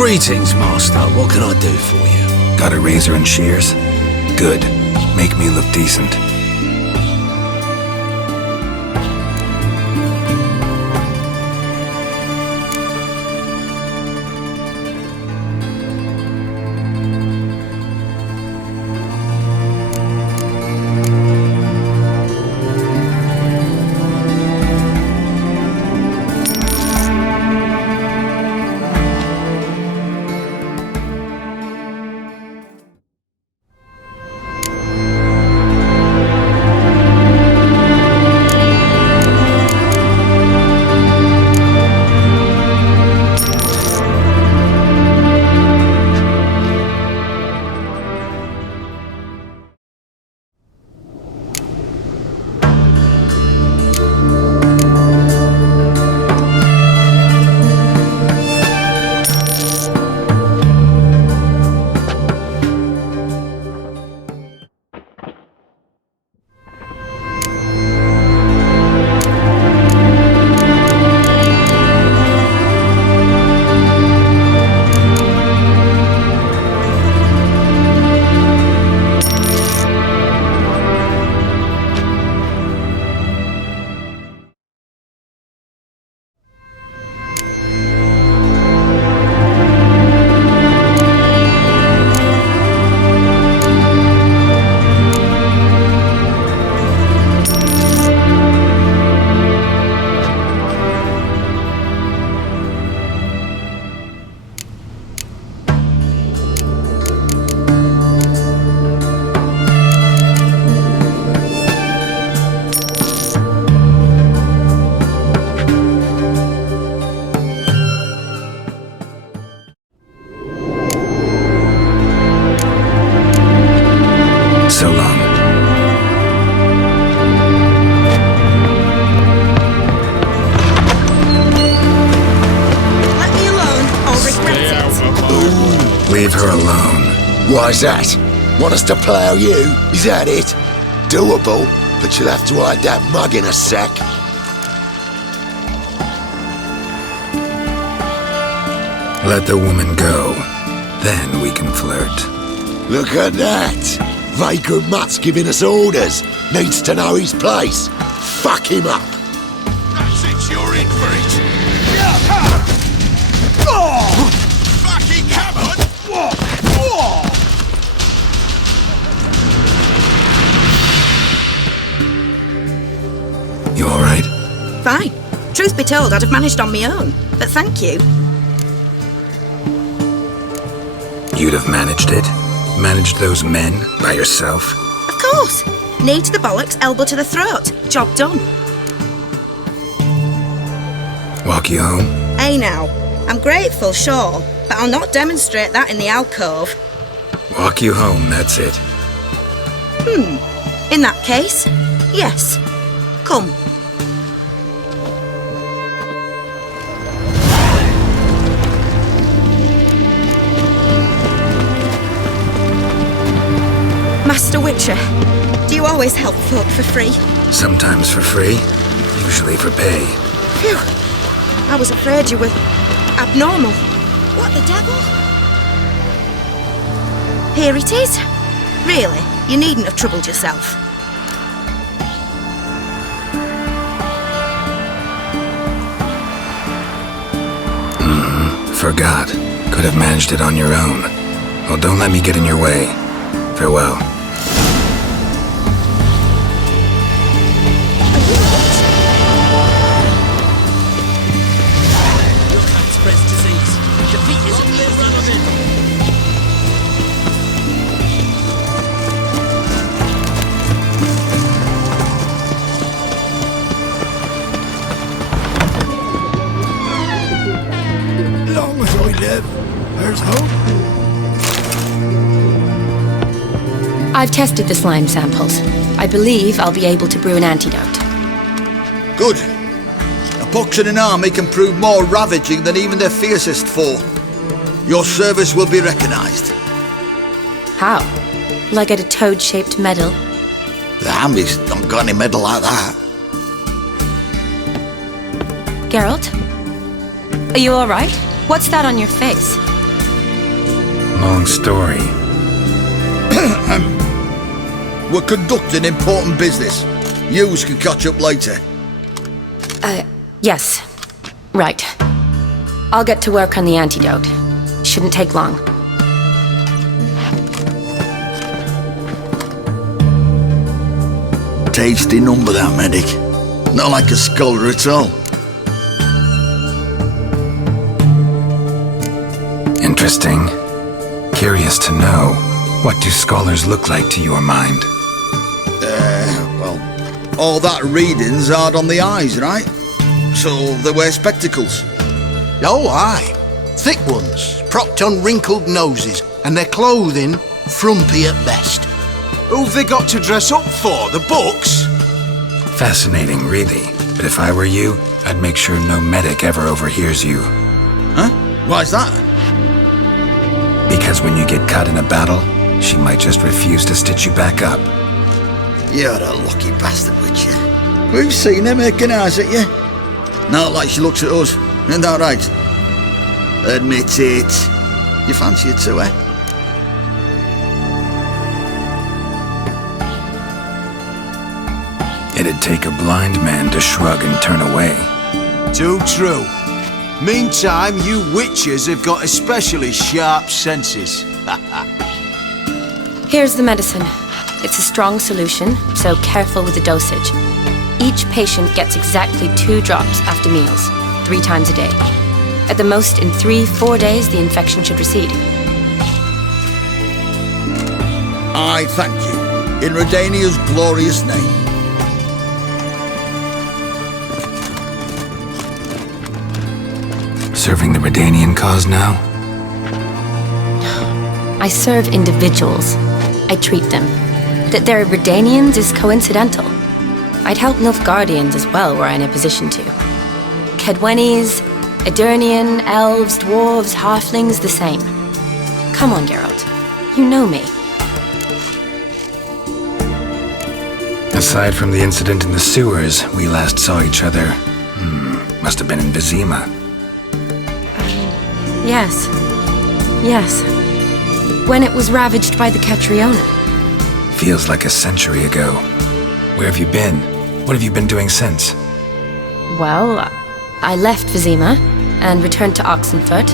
Greetings, Master. What can I do for you? Got a razor and shears? Good. Make me look decent. So long. Let me alone, I'll regret it. Ooh, Leave her alone. why's that? Want us to plough you? Is that it? Doable, but you'll have to hide that mug in a sec. Let the woman go. Then we can flirt. Look at that! Vagrant Mutt's giving us orders. Needs to know his place. Fuck him up. That's it, you're in for it. Fucking cupboard! You alright? Fine. Truth be told, I'd have managed on my own. But thank you. You'd have managed it? Managed those men by yourself? Of course. Knee to the bollocks, elbow to the throat. Job done. Walk you home? Hey now. I'm grateful, sure. But I'll not demonstrate that in the alcove. Walk you home, that's it. In that case, yes. Come. Master Witcher, do you always help folk for free? Sometimes for free, usually for pay. Phew. I was afraid you were abnormal. What the devil? Here it is. Really, you needn't have troubled yourself. Forgot. Could have managed it on your own. Well, don't let me get in your way. Farewell. Spreads disease. Defeat is only irrelevant. Long as I live, there's hope. I've tested the slime samples. I believe I'll be able to brew an antidote. Good. A pox in an army can prove more ravaging than even their fiercest foe. Your service will be recognized. How? Will I get a toad-shaped medal? The army's not got any medal like that. Geralt? Are you alright? What's that on your face? Long story. We're conducting important business. Yous can catch up later. Yes. Right. I'll get to work on the antidote. Shouldn't take long. Tasty number, that medic. Not like a scholar at all. Interesting. Curious to know, what do scholars look like to your mind? Well, all that reading's hard on the eyes, right? So they wear spectacles. Oh, aye. Thick ones, propped on wrinkled noses, and their clothing frumpy at best. Who've they got to dress up for? The books? Fascinating, really. But if I were you, I'd make sure no medic ever overhears you. Huh? Why's that? Because when you get caught in a battle, she might just refuse to stitch you back up. You're a lucky bastard, Witcher. We've seen her making eyes at you. Not like she looks at us. Isn't that right? Admit it. You fancy it too, eh? It'd take a blind man to shrug and turn away. Too true. Meantime, you witches have got especially sharp senses. Here's the medicine. It's a strong solution, so careful with the dosage. Each patient gets exactly 2 drops after meals, 3 times a day. At the most, in 3-4 days, the infection should recede. I thank you. In Redania's glorious name. Serving the Redanian cause now? I serve individuals. I treat them. That they're Redanians is coincidental. I'd help Nilfgaardians as well were I in a position to. Kedwenis, Edirnian, elves, dwarves, halflings, the same. Come on, Geralt. You know me. Aside from the incident in the sewers, we last saw each other. Must have been in Vizima. Yes. Yes. When it was ravaged by the Catriona. Feels like a century ago. Where have you been? What have you been doing since? Well, I left Vizima and returned to Oxenfurt,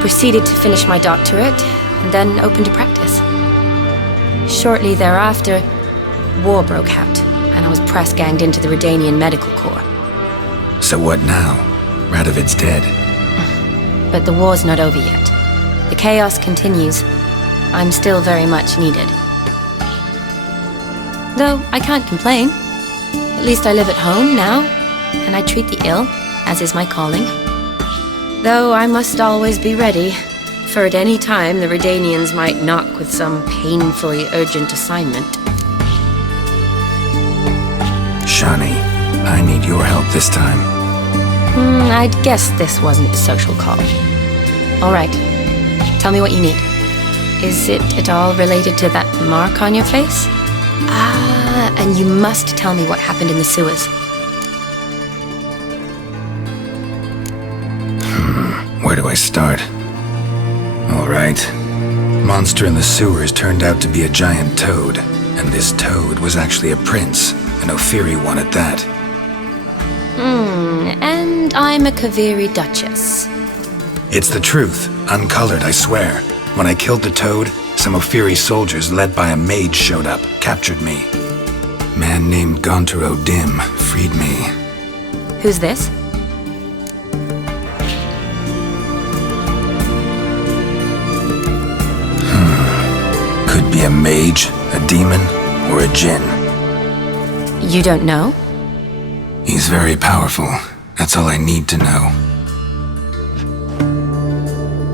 proceeded to finish my doctorate, and then opened a practice. Shortly thereafter, war broke out, and I was press-ganged into the Redanian Medical Corps. So what now? Radovid's dead. But the war's not over yet. The chaos continues. I'm still very much needed. Though I can't complain. At least I live at home now, and I treat the ill, as is my calling. Though I must always be ready, for at any time the Redanians might knock with some painfully urgent assignment. Shani, I need your help this time. I'd guess this wasn't a social call. All right. Tell me what you need. Is it at all related to that mark on your face? And you must tell me what happened in the sewers. Where do I start? All right. Monster in the sewers turned out to be a giant toad, and this toad was actually a prince, an Ophiri one at that. And I'm a Kaviri Duchess. It's the truth, uncolored, I swear. When I killed the toad, some Ophiri soldiers led by a mage showed up, captured me. Man named Gontaro Dim freed me. Who's this? Could be a mage, a demon, or a djinn. You don't know? He's very powerful. That's all I need to know.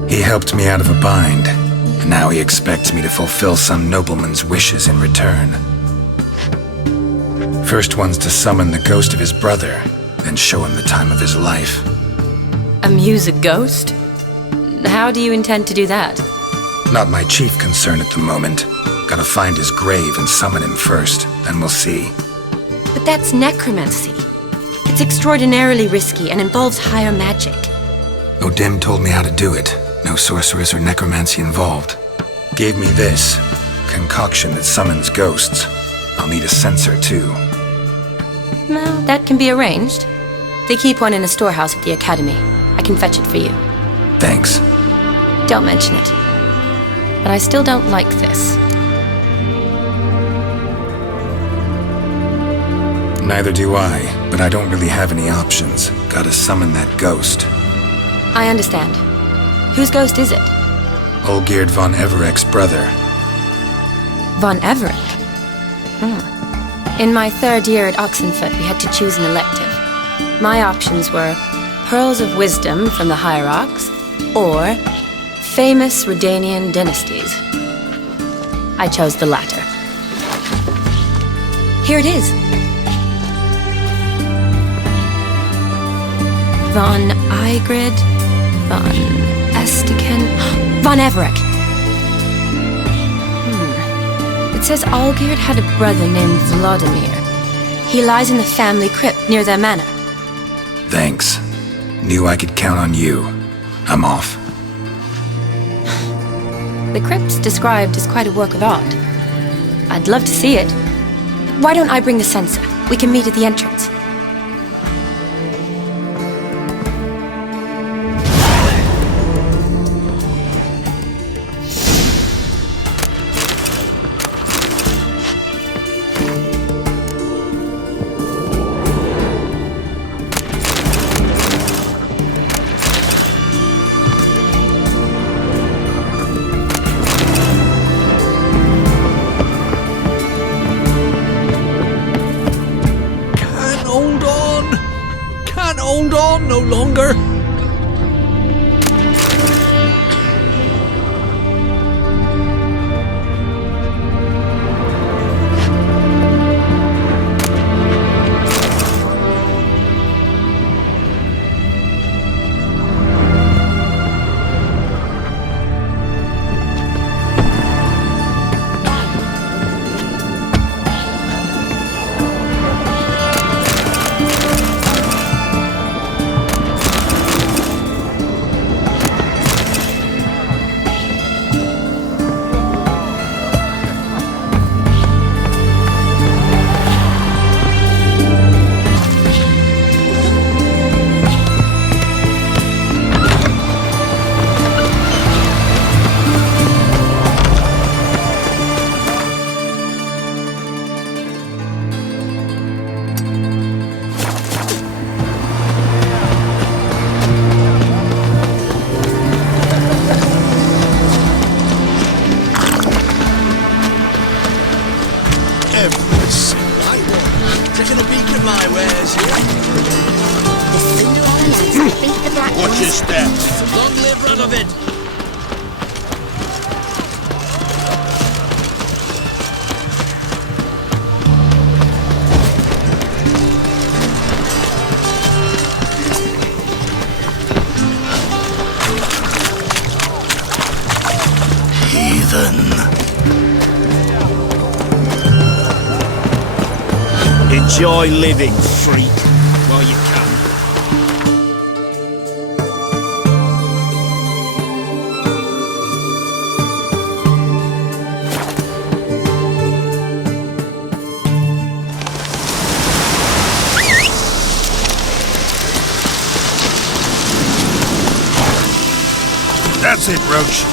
He helped me out of a bind, and now he expects me to fulfill some nobleman's wishes in return. First one's to summon the ghost of his brother, then show him the time of his life. Amuse a ghost? How do you intend to do that? Not my chief concern at the moment. Gotta find his grave and summon him first, then we'll see. But that's necromancy. It's extraordinarily risky and involves higher magic. Odim told me how to do it. No sorceress or necromancy involved. Gave me this concoction that summons ghosts. I'll need a sensor, too. Well, that can be arranged. They keep one in a storehouse at the academy. I can fetch it for you. Thanks. Don't mention it. But I still don't like this. Neither do I, but I don't really have any options. Gotta summon that ghost. I understand. Whose ghost is it? Olgierd von Everek's brother. Von Everek? In my 3rd year at Oxenfoot, we had to choose an elective. My options were Pearls of Wisdom from the Hierarchs, or Famous Redanian Dynasties. I chose the latter. Here it is. Von Igrid, Von Estiken, Von Everek. It says Olgierd had a brother named Vladimir. He lies in the family crypt near their manor. Thanks. Knew I could count on you. I'm off. The crypt's described as quite a work of art. I'd love to see it. Why don't I bring the sensor? We can meet at the entrance. No longer. Taking a peek at my wares here. Watch your step. Long live Radovid! Heathen. Enjoy living, freak, while you can. That's it, Roach.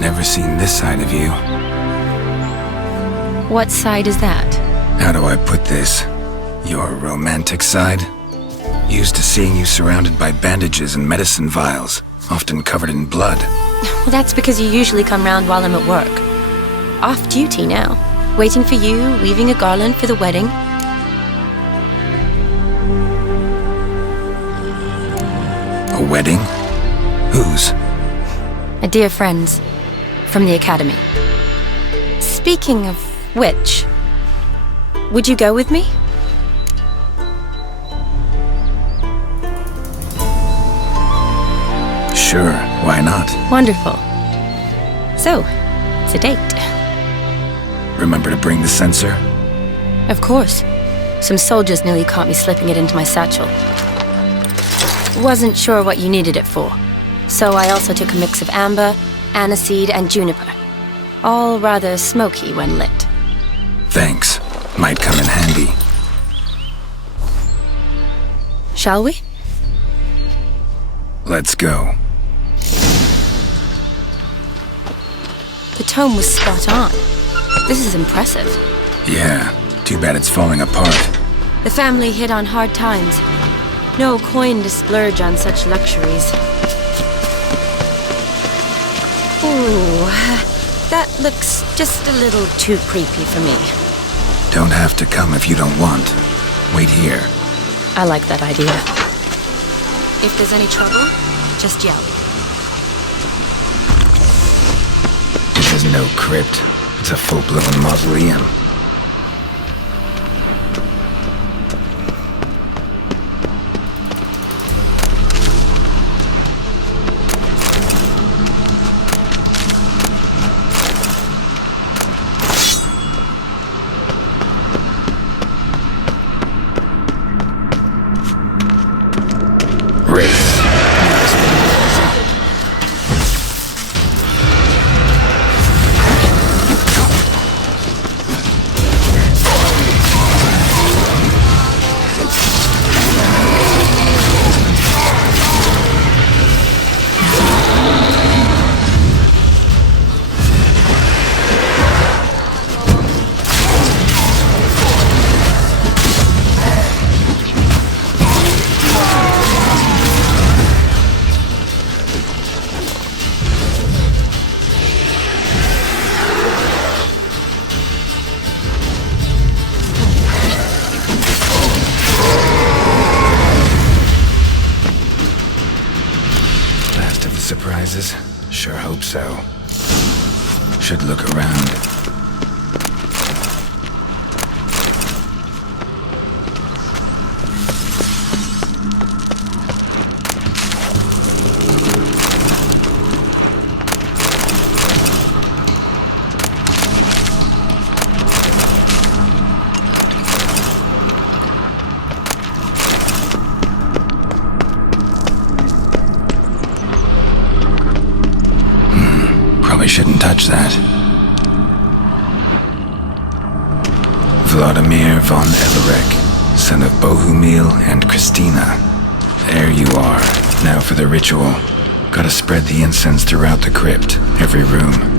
Never seen this side of you. What side is that? How do I put this? Your romantic side? Used to seeing you surrounded by bandages and medicine vials, often covered in blood. Well, that's because you usually come round while I'm at work. Off duty now. Waiting for you, weaving a garland for the wedding. wedding? Whose? A dear friend's. From the Academy. Speaking of which, would you go with me? Sure, why not? Wonderful. So, it's a date. Remember to bring the sensor? Of course. Some soldiers nearly caught me slipping it into my satchel. Wasn't sure what you needed it for, so I also took a mix of amber, aniseed, and juniper. All rather smoky when lit. Thanks. Might come in handy. Shall we? Let's go. The tome was spot on. This is impressive. Yeah, too bad it's falling apart. The family hit on hard times. No coin to splurge on such luxuries. Ooh, that looks just a little too creepy for me. Don't have to come if you don't want. Wait here. I like that idea. If there's any trouble, just yell. This is no crypt. It's a full-blown mausoleum. Surprises? Sure hope so. Should look around. Shouldn't touch that. Vladimir von Everek, son of Bohumil and Christina. There you are. Now for the ritual. Gotta spread the incense throughout the crypt, every room.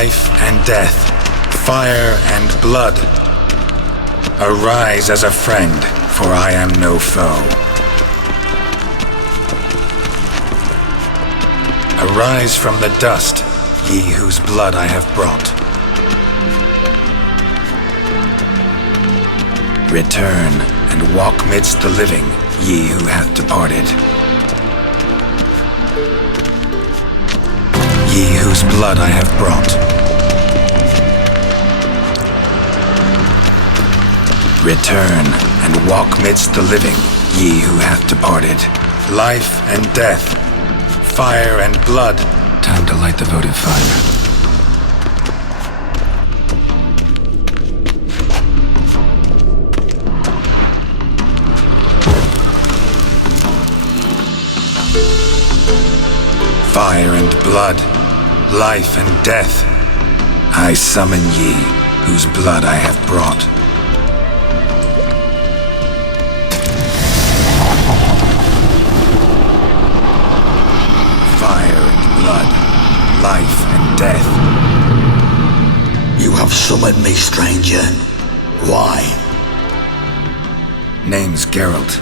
life and death, fire and blood. Arise as a friend, for I am no foe. Arise from the dust, ye whose blood I have brought. Return and walk midst the living, ye who hath departed. Ye whose blood I have brought. Return and walk midst the living, ye who hath departed. Life and death, fire and blood. Time to light the votive fire. Fire and blood, life and death, I summon ye, whose blood I have brought. Fire and blood, life and death. You have summoned me, stranger. Why? Name's Geralt.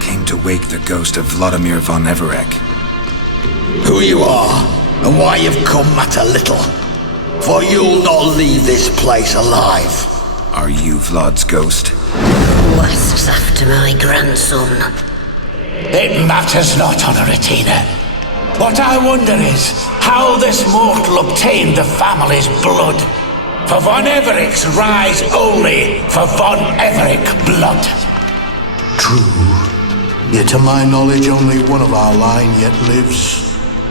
Came to wake the ghost of Vladimir von Everec. Who you are, and why you've come matter little. For you'll not leave this place alive. Are you Vlad's ghost? Who asks after my grandson? It matters not, Honoratina. What I wonder is how this mortal obtained the family's blood. For von Everic's rise only for von Everec blood. True. Yet to my knowledge only one of our line yet lives.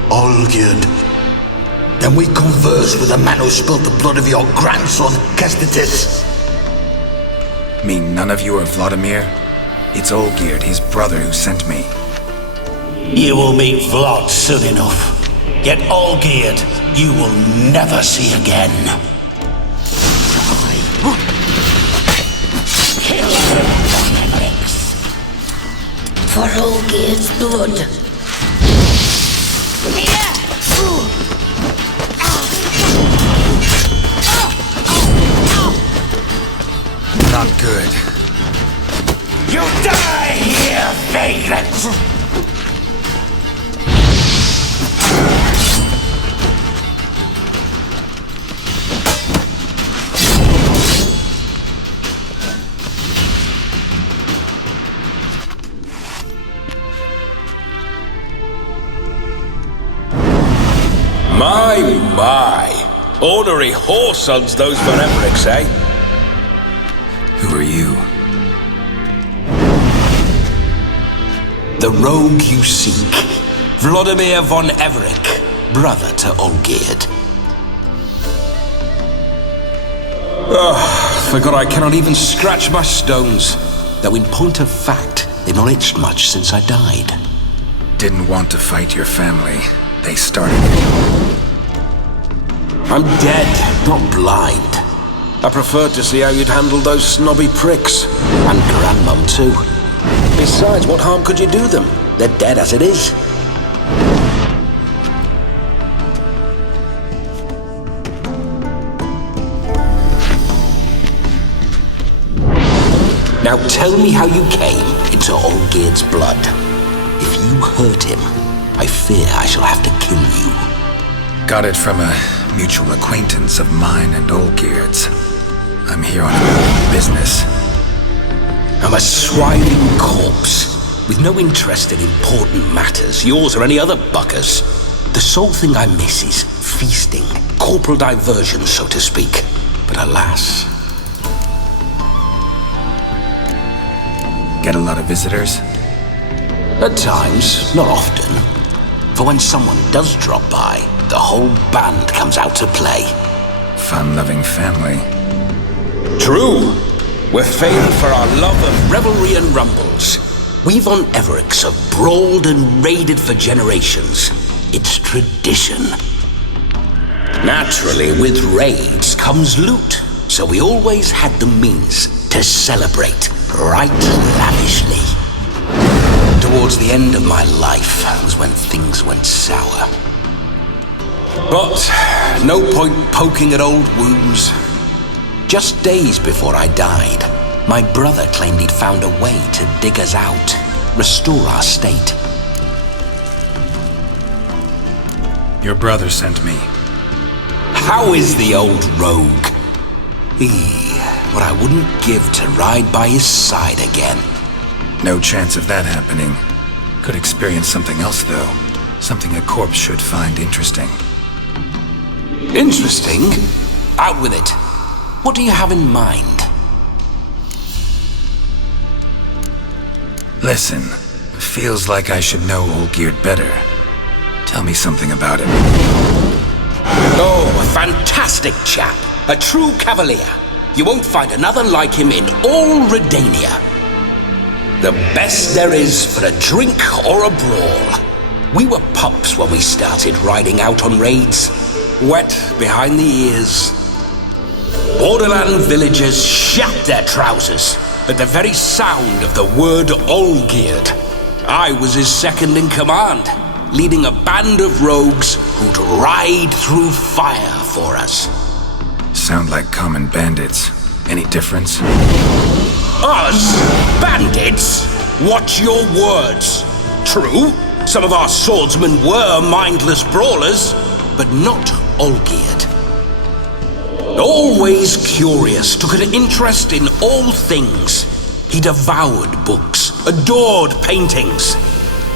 Olgierd. Then we converse with the man who spilled the blood of your grandson, Kestitis. Mean none of you are Vladimir? It's Olgierd, his brother, who sent me. You will meet Vlad soon enough. Yet Olgierd, you will never see again. Kill him, von Everec. For Olgierd's blood. Not good. You die here, vagrant! My! Ornery whoresons those von Everecs, eh? Who are you? The rogue you seek. Vladimir von Everec, brother to Olgierd. Forgot I cannot even scratch my stones. Though in point of fact, they've not itched much since I died. Didn't want to fight your family. They started it. I'm dead, not blind. I preferred to see how you'd handle those snobby pricks. And Grandmum too. Besides, what harm could you do them? They're dead as it is. Now tell me how you came into Olgierd's blood. If you hurt him, I fear I shall have to kill you. Got it from a mutual acquaintance of mine and Olgierd's. I'm here on a business. I'm a swining corpse, with no interest in important matters, yours or any other buckers. The sole thing I miss is feasting, corporal diversion, so to speak. But alas... Get a lot of visitors? At times, not often. For when someone does drop by, the whole band comes out to play. Fun-loving family. True. We're famed for our love of revelry and rumbles. We von Everecs have brawled and raided for generations. It's tradition. Naturally, with raids comes loot, so we always had the means to celebrate right lavishly. Towards the end of my life was when things went sour. But no point poking at old wounds. Just days before I died, my brother claimed he'd found a way to dig us out, restore our state. Your brother sent me. How is the old rogue? What I wouldn't give to ride by his side again. No chance of that happening. Could experience something else, though. Something a corpse should find interesting. Interesting? Out with it. What do you have in mind? Listen, feels like I should know Olgierd better. Tell me something about him. Oh, a fantastic chap. A true cavalier. You won't find another like him in all Redania. The best there is for a drink or a brawl. We were pups when we started riding out on raids. Wet behind the ears. Borderland villagers shat their trousers at the very sound of the word Olgierd. I was his second in command, leading a band of rogues who'd ride through fire for us. Sound like common bandits. Any difference? Us? Bandits? Watch your words. True, some of our swordsmen were mindless brawlers, but not Olgierd. Always curious, took an interest in all things. He devoured books, adored paintings,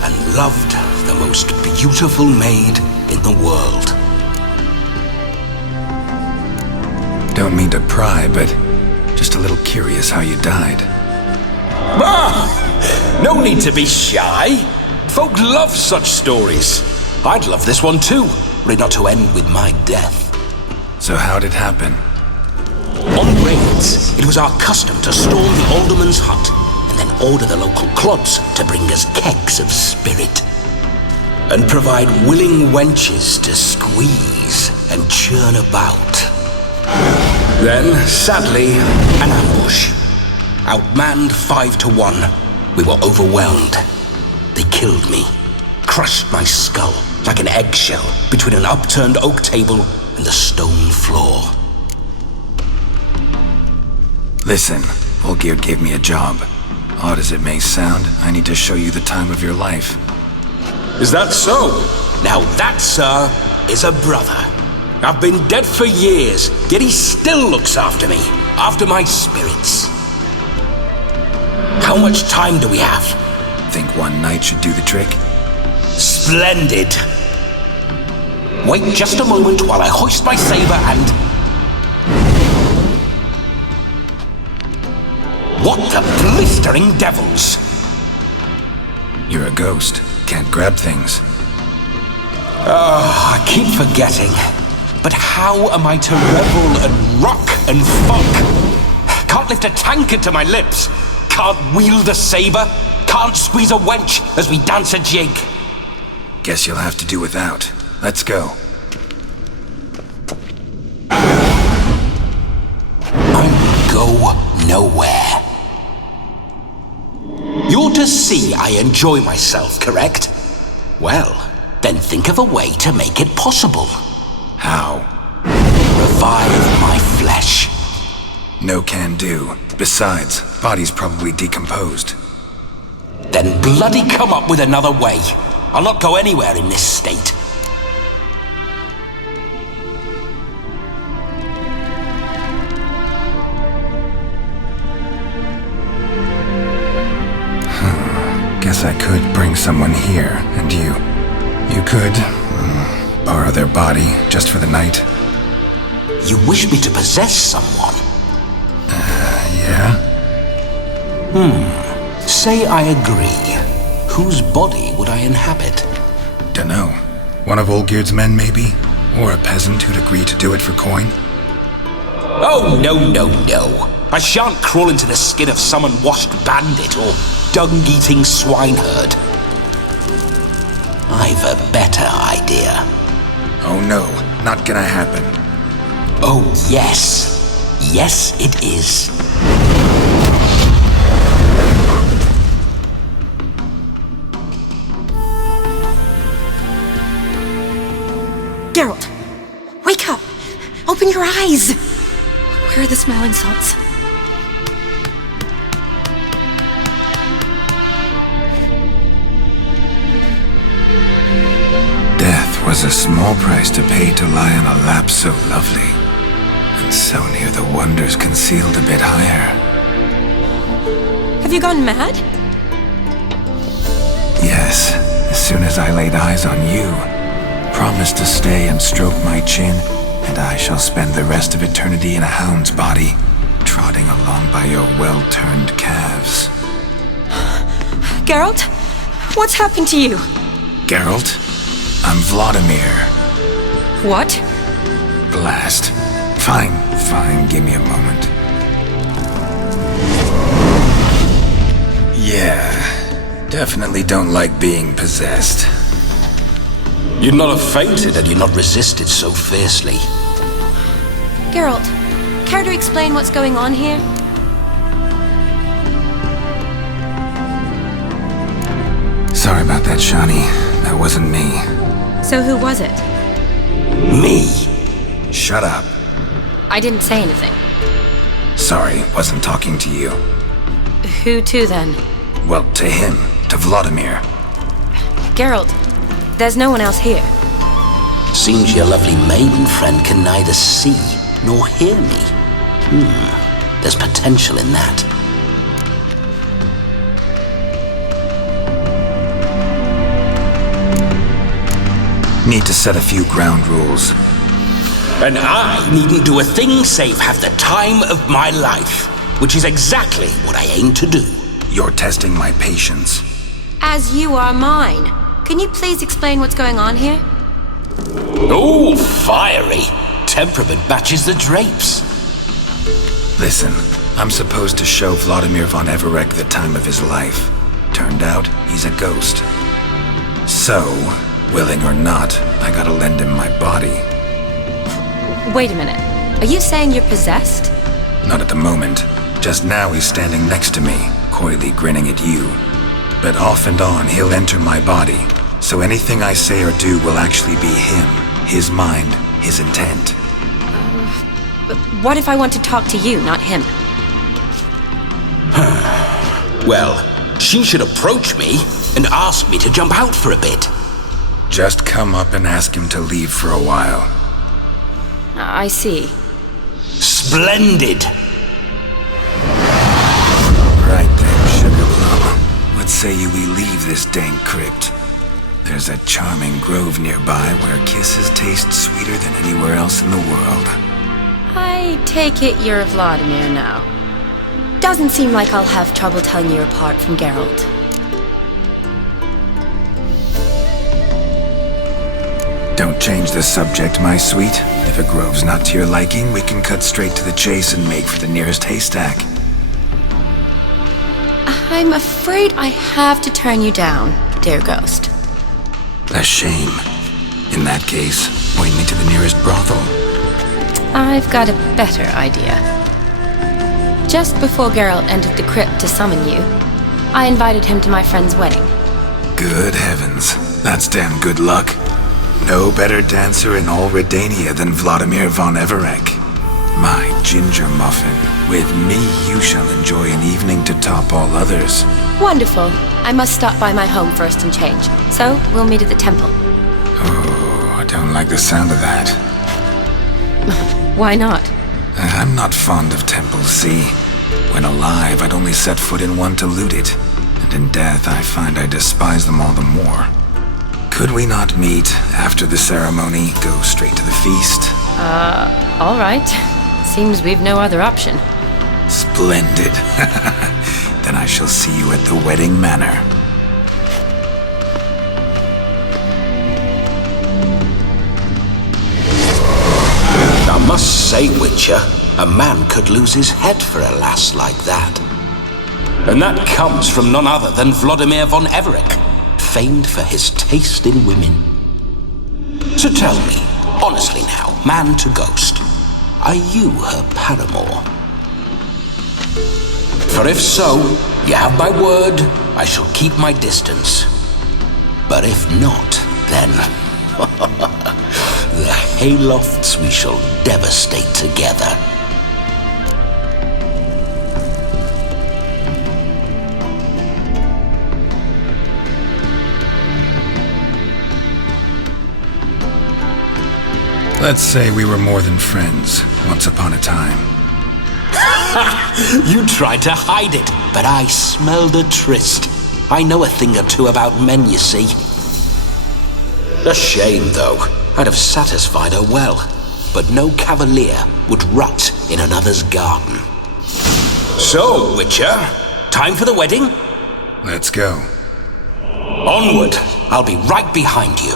and loved the most beautiful maid in the world. Don't mean to pry, but just a little curious how you died. No need to be shy. Folk love such stories. I'd love this one too, were it not to end with my death. So how'd it happen? On raids, it was our custom to storm the alderman's hut and then order the local clods to bring us kegs of spirit. And provide willing wenches to squeeze and churn about. Then, sadly, an ambush. Outmanned 5 to 1, we were overwhelmed. They killed me, crushed my skull like an eggshell between an upturned oak table and the stone floor. Listen, Olgierd gave me a job. Odd as it may sound, I need to show you the time of your life. Is that so? Now that, sir, is a brother. I've been dead for years, yet he still looks after me, after my spirits. How much time do we have? Think one night should do the trick? Splendid. Wait just a moment while I hoist my saber and... What the blistering devils? You're a ghost. Can't grab things. I keep forgetting. But how am I to revel and rock and fuck? Can't lift a tankard to my lips. Can't wield a saber. Can't squeeze a wench as we dance a jig. Guess you'll have to do without. Let's go. I'll go nowhere. You're to see I enjoy myself, correct? Well, then think of a way to make it possible. How? Revive my flesh. No can do. Besides, body's probably decomposed. Then bloody come up with another way. I'll not go anywhere in this state. Guess I could bring someone here, and you. You could borrow their body just for the night. You wish me to possess someone? Yeah? Say I agree. Whose body would I inhabit? Dunno. One of Olgierd's men, maybe? Or a peasant who'd agree to do it for coin? Oh, no. I shan't crawl into the skin of some unwashed bandit or dung-eating swineherd. I've a better idea. Oh no, not gonna happen. Oh, yes. Yes, it is. Geralt, Her eyes! Where are the smelling salts? Death was a small price to pay to lie on a lap so lovely, and so near the wonders concealed a bit higher. Have you gone mad? Yes, as soon as I laid eyes on you, promised to stay and stroke my chin, and I shall spend the rest of eternity in a hound's body, trotting along by your well-turned calves. Geralt? What's happened to you? Geralt? I'm Vladimir. What? Blast. Fine, give me a moment. Yeah, definitely don't like being possessed. You'd not have fainted had you not resisted so fiercely. Geralt, care to explain what's going on here? Sorry about that, Shani. That wasn't me. So who was it? Me? Shut up. I didn't say anything. Sorry, wasn't talking to you. Who to then? Well, to him. To Vladimir. Geralt, there's no one else here. Seems your lovely maiden friend can neither see nor hear me. There's potential in that. Need to set a few ground rules. And I needn't do a thing save have the time of my life, which is exactly what I aim to do. You're testing my patience. As you are mine. Can you please explain what's going on here? Oh, fiery. Temperament matches the drapes. Listen, I'm supposed to show Vladimir von Everec the time of his life. Turned out, he's a ghost. So, willing or not, I gotta lend him my body. Wait a minute. Are you saying you're possessed? Not at the moment. Just now he's standing next to me, coyly grinning at you. But off and on, he'll enter my body. So anything I say or do will actually be him. His mind, his intent. But what if I want to talk to you, not him? Well, she should approach me and ask me to jump out for a bit. Just come up and ask him to leave for a while. I see. Splendid! Right then, Sugar Plum. What say you we leave this dank crypt? There's a charming grove nearby where kisses taste sweeter than anywhere else in the world. I take it you're Vladimir now. Doesn't seem like I'll have trouble telling you apart from Geralt. Don't change the subject, my sweet. If a grove's not to your liking, we can cut straight to the chase and make for the nearest haystack. I'm afraid I have to turn you down, dear ghost. A shame. In that case, point me to the nearest brothel. I've got a better idea. Just before Geralt entered the crypt to summon you, I invited him to my friend's wedding. Good heavens. That's damn good luck. No better dancer in all Redania than Vladimir von Everec. My ginger muffin. With me, you shall enjoy an evening to top all others. Wonderful. I must stop by my home first and change. So, we'll meet at the temple. Oh, I don't like the sound of that. Why not? I'm not fond of temples, see? When alive, I'd only set foot in one to loot it. And in death, I find I despise them all the more. Could we not meet after the ceremony, go straight to the feast? All right. Seems we've no other option. Splendid. Then I shall see you at the wedding manor. I must say, Witcher, a man could lose his head for a lass like that. And that comes from none other than Vladimir von Everec, famed for his taste in women. So tell me, honestly now, man to ghost, are you her paramour? For if so, you have my word, I shall keep my distance. But if not, then the haylofts we shall devastate together. Let's say we were more than friends, once upon a time. You tried to hide it, but I smelled a tryst. I know a thing or two about men, you see. A shame, though. I'd have satisfied her well. But no cavalier would rot in another's garden. So, Witcher, time for the wedding? Let's go. Onward! I'll be right behind you.